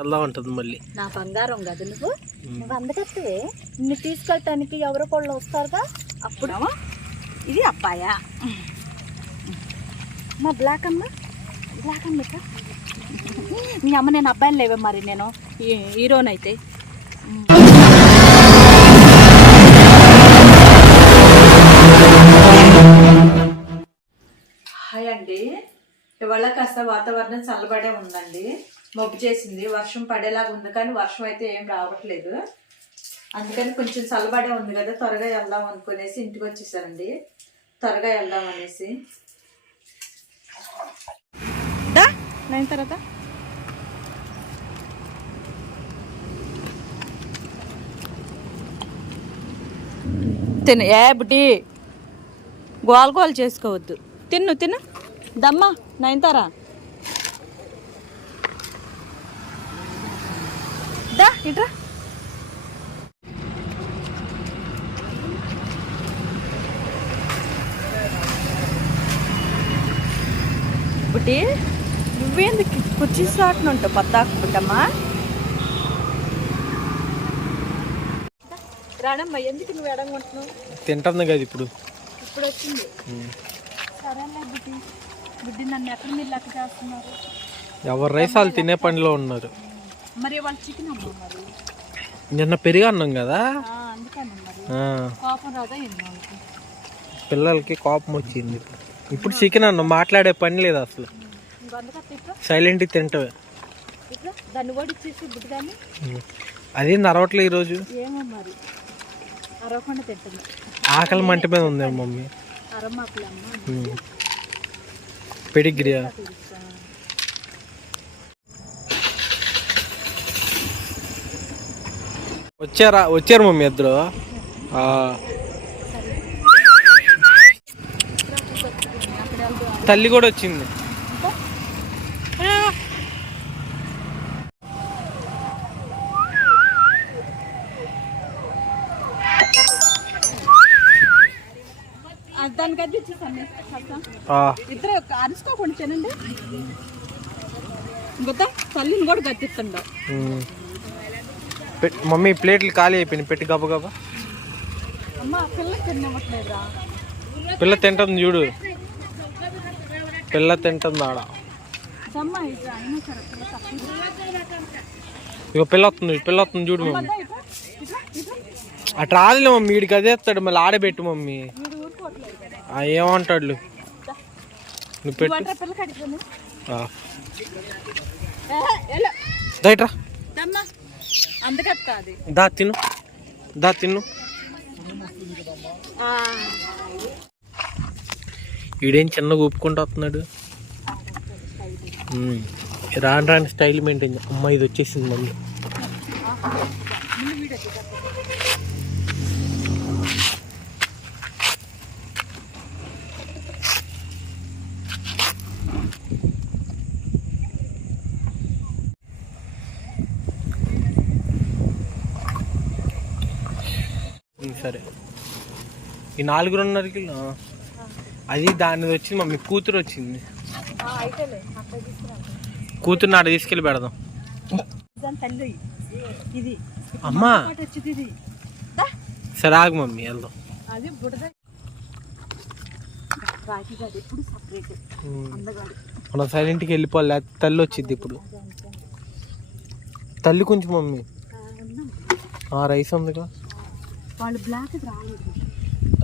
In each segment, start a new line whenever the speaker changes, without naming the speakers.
అలా ఉంటుంది మళ్ళీ.
నా బంగారం కదా నువ్వు. నువ్వు అందగత్తవే? నిన్ను తీసుకెళ్ళటానికి ఎవరో వాళ్ళు వస్తారుగా? అప్పుడు ఇది అబ్బాయా? మా బ్లాక్ అమ్మ బ్లాక్ అమ్మ. మీ అమ్మ నేను అబ్బాయిని లేవే మరి నేను. హీరోనైతే. హాయ్ అండి. ఇవాళ కాస్త వాతావరణం చల్లబడే ఉందండి. మబ్బు చేసింది. వర్షం పడేలాగా ఉంది కానీ వర్షం అయితే ఏం రావట్లేదు. అందుకని కొంచెం చల్లబడే ఉంది కదా త్వరగా వెళ్దాం అనుకునేసి ఇంటికి వచ్చేసారండి త్వరగా వెళ్దాం అనేసి. నైన్ తర్వాత. తిను. ఏ బుటి గోల్ గోల్ చేసుకోవద్దు. తిన్ను తిను దమ్మా నైన్తారా ఇట్రా. బుడ్డి నువ్వేందుకు కుర్చీ సాటునుంటావు పద్దాకు బుడ్డమ్మా. రాణమ్మ ఎందుకు నువ్వు ఎడగొంటున్నావు
తింటుంది కదా ఇప్పుడు.
ఇప్పుడు వచ్చింది. సరేలే బుడ్డి. బుడ్డి నన్ను ఎక్కడ మీరు లెక్క చేస్తున్నారు?
ఎవరు రైస్ వాళ్ళు తినే పనిలో ఉన్నారు.
మరి వాళ్ళు చికెన్ అమ్మ మరి.
నిన్న పెరిగి అన్నాం కదా?
అందుకని మరి. కోపం రాదా?
పిల్లలకి కోపం వచ్చింది. ఇప్పుడు చికెన్ అన్నం మాట్లాడే పని లేదు అసలు. సైలెంట్ తింటవే.
దాన్ని
అది నరవట్లే ఈరోజు.
ఏమో మరి. అరవకుండా తింటుంది.
ఆకలి మంట మీద ఉంది మమ్మీ. పెడిగ్రియా
తెలుసా
వచ్చారా? వచ్చారు మమ్మీ ఇద్దరు. తల్లి కూడా వచ్చింది.
ఇద్దరు అరుచుకోకుండా తినండి. ఇంకొద్దా? తల్లిని కూడా.
పెట్- మమ్మీ ప్లేట్లు ఖాళీ అయిపోయినాయి. పెట్టి గబ గబ. పిల్ల తింటుంది చూడు. పిల్ల తింటుంది ఆడ. ఇక పిల్ల వస్తుంది పిల్ల వస్తుంది చూడు మమ్మీ. అటు రాదులే మమ్మీ వీడికి అదే ఎత్తాడు మళ్ళీ ఆడబెట్టు మమ్మీ. ఏమంటాడు నువ్వు పెట్టు.
వాటర్
దా తిను. దా తిను. వీడేం చిన్నగా ఊపుకుంటూ వస్తున్నాడు. రాను రాని స్టైల్ మెయింటైన్ అమ్మ ఇది వచ్చేసింది మళ్ళీ. సరే. ఈ నాలుగున్నరకి. అది దాని వచ్చింది మమ్మీ కూతురు వచ్చింది. కూతుర్ని ఆడ తీసుకెళ్ళి పెడదాం. అమ్మా. సరే ఆగు మమ్మీ వెళ్దాం.
కాదు
మనం సైలెంట్కి వెళ్ళిపోవాలి లేకపోతే తల్లి వచ్చింది ఇప్పుడు. తల్లి కొంచెం మమ్మీ. రైస్ ఉందిగా.
వాళ్ళు బ్లాక్ రాలేదు.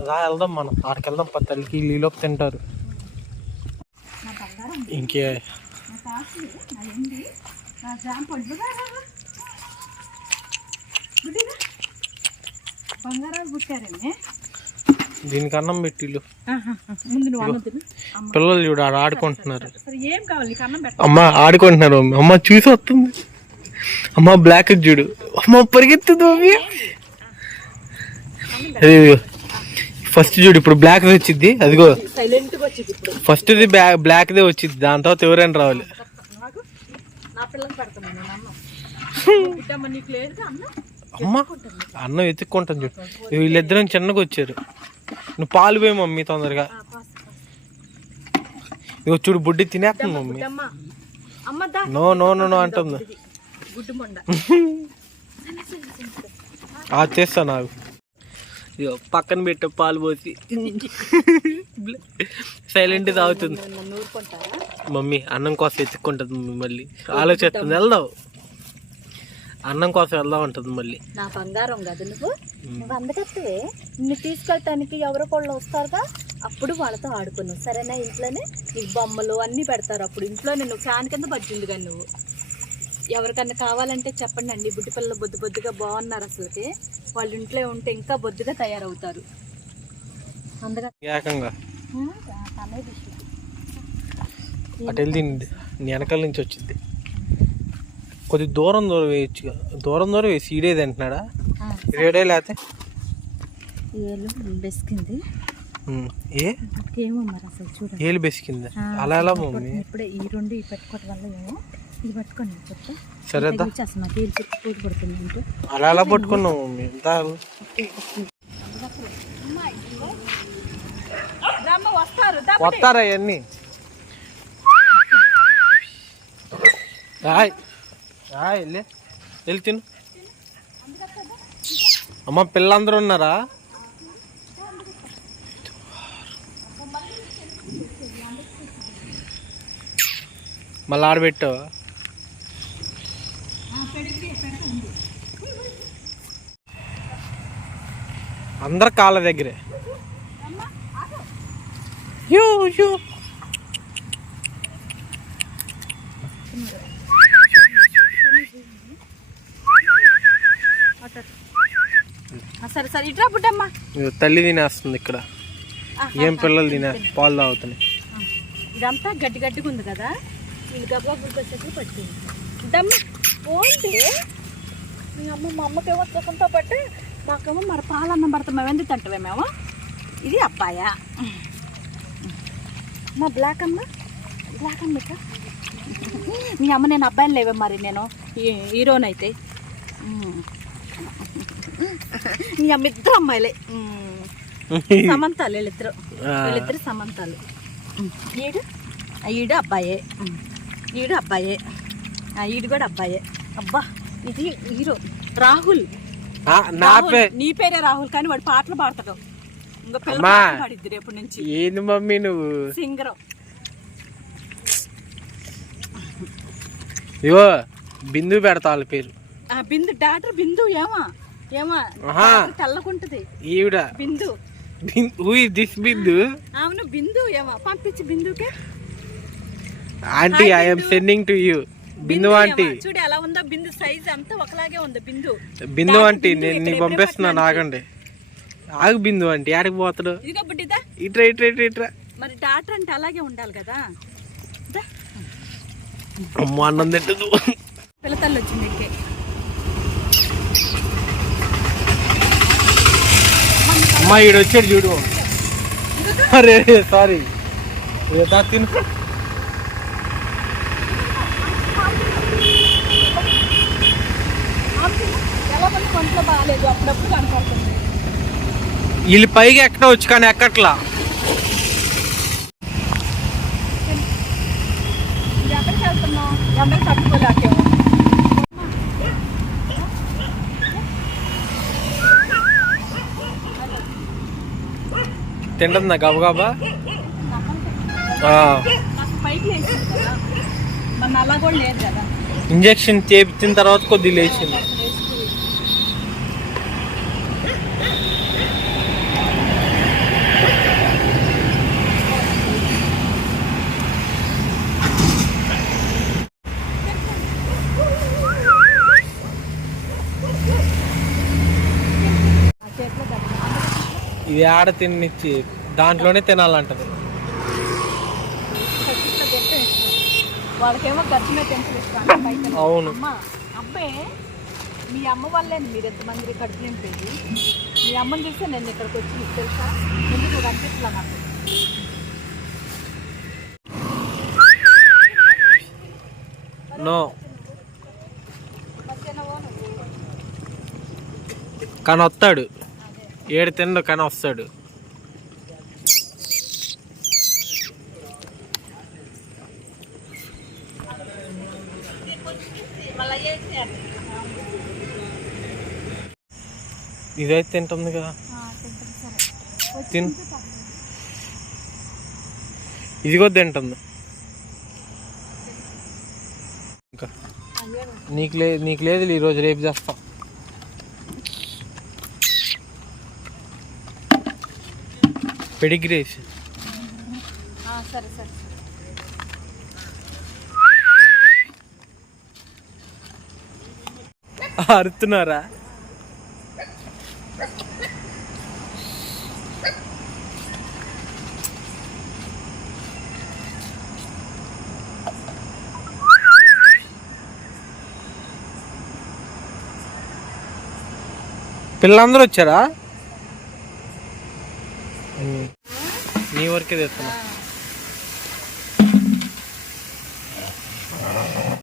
రా వెళ్దాం మనం. ఆడికి వెళ్దాం పా తల్లికి నీలోకి తింటారు. ఇంకే.
బంగారాలు పుట్టారండి
దీనికి అన్నం పెట్టిళ్ళు పిల్లలు చూడు ఆడ ఆడుకుంటున్నారు. అమ్మ ఆడుకుంటున్నారు. అమ్మ చూసి వస్తుంది. అమ్మ బ్లాక్ చూడు. అమ్మ పరిగెత్తుదు ఫస్ట్ చూడు ఇప్పుడు బ్లాక్ వచ్చింది అదిగో. ఫస్ట్ది బ్లాక్ దే వచ్చింది దాని తర్వాత ఎవరైనా రావాలి.
అన్నం
అమ్మ ఎత్తుక్కుంటాను చూడు. వీళ్ళిద్దరం చిన్నగా వచ్చారు. నువ్వు పాలు పోయి మమ్మీ తొందరగా. ఇగో చూడు బుడ్డి తినేస్తుంది mummy. No no no no అంటుంది. ఆ చేస్తా నాకు. పక్కన పెట్టే పాలు పోసి. సైలెంట్ తాగుతుంది. మమ్మీ అన్నం కోసం ఎత్తుక్కుంటుంది మమ్మీ మళ్ళీ. ఆలోచిస్తుంది వెళ్దాం అన్నం కోసం వెళ్దాం ఉంటుంది మళ్ళీ.
నా బంగారం కదా నువ్వు. నువ్వు అందుకత్తే నిన్ను తీసుకెళ్ళటానికి ఎవరో వాళ్ళు వస్తారుగా? అప్పుడు వాళ్ళతో ఆడుకున్నావు. సరేనా ఇంట్లోనే? నీకు బొమ్మలు అన్నీ పెడతారు అప్పుడు. ఇంట్లో నువ్వు ఫ్యాన్ కింద పట్టింది కానీ నువ్వు. ఎవరికన్నా కావాలంటే చెప్పండి అండి బుడ్డి పిల్లలు బొద్దు బొద్దుగా బాగున్నారు అసలుకి. వాళ్ళ ఇంట్లో ఉంటే ఇంకా బొద్దుగా తయారవుతారు.
అటు వెళ్ళి వెనకాల నుంచి వచ్చింది. కొద్ది దూరం దూరం వేయచ్చుగా దూరం దూరం వేసి ఈడే తింటున్నాడా? రేడే
ఏలు బెసికింది.
ఏ?
ఏమో మరి అసలు చూడండి.
ఏలు బెసికిందా? అలా ఎలా మమ్మీ?
ఇప్పుడే ఈ రెండు ఈ పెట్టుకోవటం వల్ల ఏమో ఇది పట్టుకోండి చెప్తే. పూట పడుతుంది అంటే.
అలా ఎలా పట్టుకున్నావు
వస్తారు
అవన్నీ వెళ్ళి. వెళ్ళి తిను. అమ్మ పిల్లలందరూ ఉన్నారా? మళ్ళీ ఆడబెట్టావా అందరు కాళ్ళ దగ్గరే. You you.
సరే సరే ఇట్రా బుడ్డమ్మ.
తల్లి తినేస్తుంది ఇక్కడ. ఏం పిల్లలు తినే పాలు తాగుతున్నాయి?
ఇదంతా గడ్డి గడ్డిగా ఉంది కదా. వీళ్ళు గబ్బా గురికొచ్చేసి పట్టింది దమ్మ ఓంటి మీ అమ్మ మా అమ్మకేమో సుఖంతో పట్టి మాకేమో మరి పాలన్నం పడతాం. మేము ఎందుకు తింటామే మేము? ఇది అబ్బాయా? మా బ్లాక్ అమ్మ బ్లాక్ అమ్మ ఇక? మీ అమ్మ నేను అబ్బాయిని లేవే మరి నేను. హీరోనైతే మీ అమ్మ ఇద్దరు అమ్మాయిలే. సమంతాలు వీళ్ళిద్దరు. వీళ్ళిద్దరు సమంతాలు. ఈడు? ఆ, ఈడు అబ్బాయే. ఈడు అబ్బాయే. ఆ, ఈడు కూడా అబ్బాయే. అబ్బా ఇది హీరో. రాహుల్.
నా
రాహుల్,
పే
నీ పేరే రాహుల్ కానీ వాడు పాటలు పాడతాడు. ఇంకా పాడిద్ది రేపు నుంచి.
ఏంది మమ్మీ నువ్వు?
సింగరం.
ఇగో బిందు పెడతా వాళ్ళ పేరు.
ఆ బిందు డాక్టర్ బిందు ఏమా? ఏమా? తెల్లకుంటది.
ఈవిడ.
Bindu.
Who is this Bindu?
అవును బిందు ఏమా? పంపించి బిందుకే.
Aunty I'm sending to you Bindu aunty?
చూడు ఎలా ఉందో బిందు సైజ్ అంతా ఒకలాగే ఉంది బిందు.
బిందు ఆంటీ నేను
ఎప్పుడే
పంపిస్తున్నాను ఆగండి ఆగు బిందు ఆంటీ ఆడికి పోతాడు.
ఇదిగో బుడ్డిదా
ఇట్రా ఇట్రా ఇట్రా ఇట్రా.
మరి డాక్టర్ అంటే అలాగే ఉండాలి కదా.
అమ్మ అన్నం తింటదు.
పిల్లతల్లి వచ్చింది ఎక్కే
అమ్మా ఈడు వచ్చాడు చూడు. అరే సారీ. తిను.
ఎలా మంది కొంట్లో బాగాలేదు. అప్పుడప్పుడు కనపడుతుంది.
వీళ్ళు పైకి ఎక్కడ వచ్చి కానీ ఎక్కట్లా?
ఎక్కడికి వెళ్తున్నాం ఎండలు తట్టుకోలేకేమో.
తింటుందా గబగబా? ఇంజెక్షన్ చేపించిన తర్వాత కొద్ది లేచింది. ఇది ఆడ తినిచ్చి దాంట్లోనే తినాలంటది.
వాళ్ళకేమో ఖర్చు మీద
అవును.
అబ్బే మీ అమ్మ వల్లే మీరు ఎంతమంది కడుపు నింపేది? మీ అమ్మని చూస్తే నేను ఇక్కడికి వచ్చి నీకు తెలుసా? ఎందుకు కనిపించలే నాకు?
నో. కానీ వస్తాడు. ఏడు తిండు కానీ వస్తాడు. ఇదైతే తింటుంది కదా. తిన్ ఇది కూడా తింటుంది. ఇంకా నీకు లే నీకు లేదు ఈరోజు రేపు చేస్తా. పెడిగ్రేసి
సరే సరే
అరుతున్నారా? పిల్లలందరూ వచ్చారా? ver qué.